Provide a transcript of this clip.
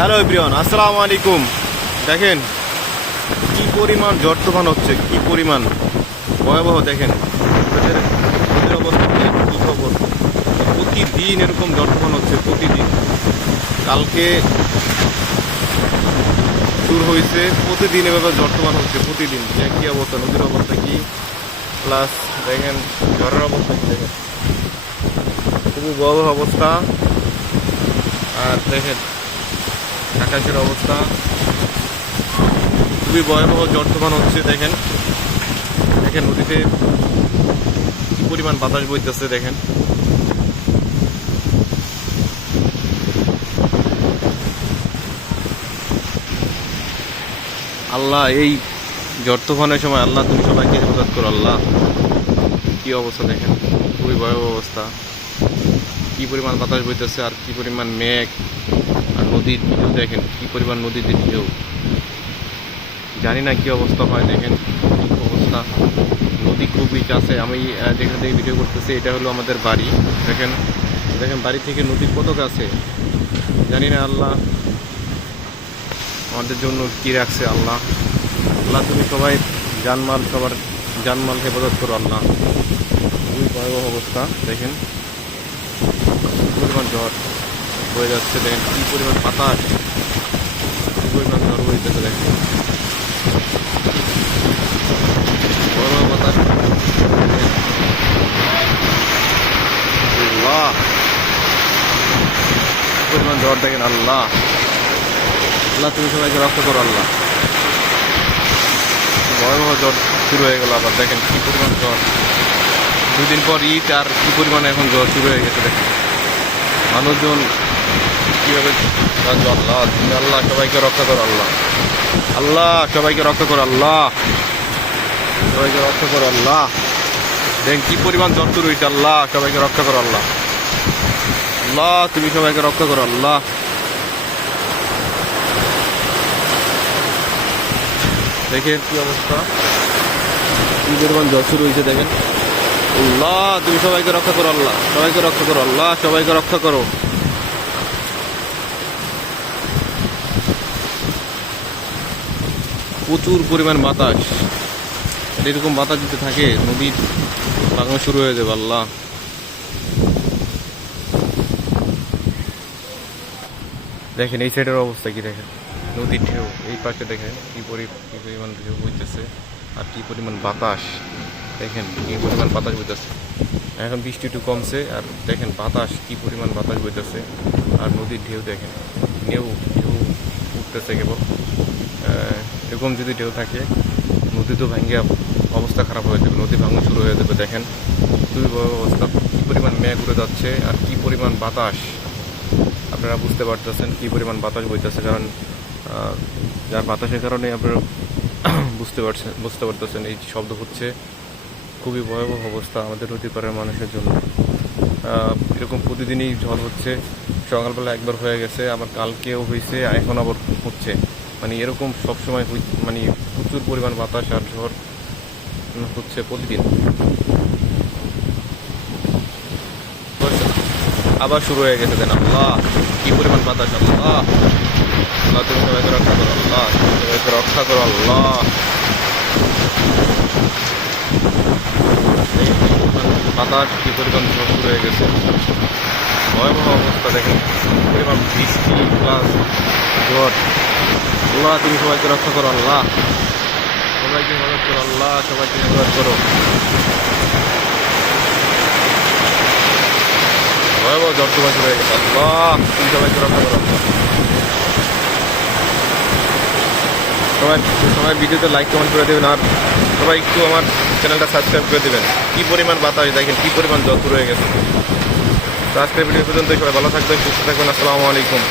Hello everyone, আসসালামু আলাইকুম। দেখেন কি পরিমাণ ঝড় তুফান হচ্ছে, কি পরিমাণ ভয়াবহ। দেখেন ওদের ওদের অবস্থা কি খবর। প্রতিদিন এরকম ঝড় তুফান হচ্ছে, প্রতিদিন। কালকে শুরু হয়েছে, প্রতিদিন এভাবে ঝড় তুফান হচ্ছে, প্রতিদিন। কি অবস্থা, নদীর অবস্থা কি, প্লাস দেখেন ঝড়ের অবস্থা কি। দেখেন খুবই ভয়াবহ অবস্থা। আর দেখেন আকাশের অবস্থা খুবই ভয়াবহ, ঝড় তুফান হচ্ছে। দেখেন দেখেন নদীতে কি পরিমাণ বাতাস বইতেছে। দেখেন আল্লাহ, এই ঝড় তুফানের সময় আল্লাহ তুমি সবাইকে হেফাজত করো। আল্লাহ কি অবস্থা, দেখেন খুবই ভয়াবহ অবস্থা। কি পরিমাণ বাতাস বইতেছে আর কি পরিমাণ মেঘ। আর নদীর ঢেউ দেখেন কি পরিমাণ, নদীতে ঢেউ। জানি না কি অবস্থা হয়। দেখেন কি অবস্থা, নদী খুবই কাছে। আমি যেখান থেকে ভিডিও করতেছি এটা হলো আমাদের বাড়ি। দেখেন দেখেন বাড়ি থেকে নদী কত কাছে। জানি না আল্লাহ আমাদের জন্য কি রাখছে। আল্লাহ আল্লাহ তুমি সবাই সবার জানমাল হেফাজত করো। আল্লাহ খুবই ভয়াবহ অবস্থা। দেখেন কি পরিমাণ ঝড় বয়ে যাচ্ছে। দেখেন কি পরিমাণ বাতাস, কি পরিমাণ ঝড় বইতেছে। দেখেন বড় বাতাস। আল্লাহ কি পরিমাণ ঝড়। দেখেন আল্লাহ আল্লাহ তুমি সবাইকে রক্ষা করো। আল্লাহ ভয়াবহ ঝড় শুরু হয়ে গেল আবার। দেখেন কি পরিমাণ ঝড়, দুদিন পর ঈদ আর কি পরিমাণ এখন ঝড় শুরু হয়ে গেছে। দেখেন মানুষজন কীভাবে বাঁচবে। আল্লাহ তুমি আল্লাহ সবাইকে রক্ষা করো। আল্লাহ আল্লাহ সবাইকে রক্ষা করো। আল্লাহ সবাইকে রক্ষা করো। আল্লাহ দেখেন কি পরিমাণ ঝড় শুরু হয়েছে। আল্লাহ সবাইকে রক্ষা করো। আল্লাহ আল্লাহ তুমি সবাইকে রক্ষা করো। আল্লাহ দেখেন কি অবস্থা, কি পরিমাণ ঝড় শুরু হয়েছে। দেখেন আল্লাহ তুমি সবাইকে রক্ষা করো। আল্লাহ সবাইকে রক্ষা করো। আল্লাহ সবাইকে রক্ষা করো। প্রচুর পরিমাণ বাতাস। এরকম বাতাস যদি থাকে নদীর ভাঙন শুরু হয়ে যাবে। আল্লাহ দেখেন এই সাইডের অবস্থা কি। দেখেন নদীর ঢেউ, এই পাশে দেখেন কি পরিমাণ ঢেউ বইতেছে আর কি পরিমাণ বাতাস। দেখেন কি পরিমাণ বাতাস বইতেছে। এখন বৃষ্টি একটু কমছে আর দেখেন বাতাস কি পরিমাণ বাতাস বইতেছে। আর নদীর ঢেউ দেখেন, ঢেউ উঠতেছে কেবল। এরকম যদি ঢেউ থাকে নদী তো ভেঙে অবস্থা খারাপ হয়ে যাবে, নদী ভাঙন শুরু হয়ে যাবে। দেখেন খুবই বড় অবস্থা, কী পরিমাণ মেঘ উড়ে যাচ্ছে আর কি পরিমাণ বাতাস। আপনারা বুঝতে পারতেছেন কি পরিমাণ বাতাস বইতেছে, কারণ যার বাতাসের কারণে আপনারা বুঝতে পারতেছেন এই শব্দ হচ্ছে। খুবই ভয়াবহ অবস্থা আমাদের নদীর পাড়ের মানুষের জন্য। এরকম প্রতিদিনই ঝড় হচ্ছে। সকালবেলা একবার হয়ে গেছে, আবার কালকেও হয়েছে, এখন আবার হচ্ছে। মানে এরকম সবসময় মানে প্রচুর পরিমাণ বাতাস আর ঝড় হচ্ছে প্রতিদিন। আবার শুরু হয়ে গেছে। দেন আল্লাহ কি পরিমাণ বাতাস। আল্লাহ আল্লাহ তুমি সবাইকে রক্ষা করো। আল্লাহ সবাইকে রক্ষা করো। আল্লাহ বাতাস কি পরিমাণ ঝড় শুরু হয়ে গেছে, ভয়াবহ অবস্থা। দেখেন পরিমাণ বৃষ্টি প্লাস ঝড়। আল্লাহ তুমি সবাইকে রক্ষা করো। আল্লাহ সবাইকে হেফাজত করো। আল্লাহ সবাইকে হেফাজত করো। ভয়াবহ ঝড় তুফান শুরু হয়ে গেছে। আল্লাহ তুমি সবাইকে রক্ষা করো। সবাই ভিডিওতে লাইক কমেন্ট করে দেবেন, আর সবাই একটু আমার চ্যানেলটা সাবস্ক্রাইব করে দেবেন। কি পরিমাণ বাতাস, দেখেন কি পরিমাণ ঝড় শুরু হয়ে গেছে। তো আজকের ভিডিও পর্যন্ত সবাই ভালো থাকবেন, সুস্থ থাকবেন। আসসালামু আলাইকুম।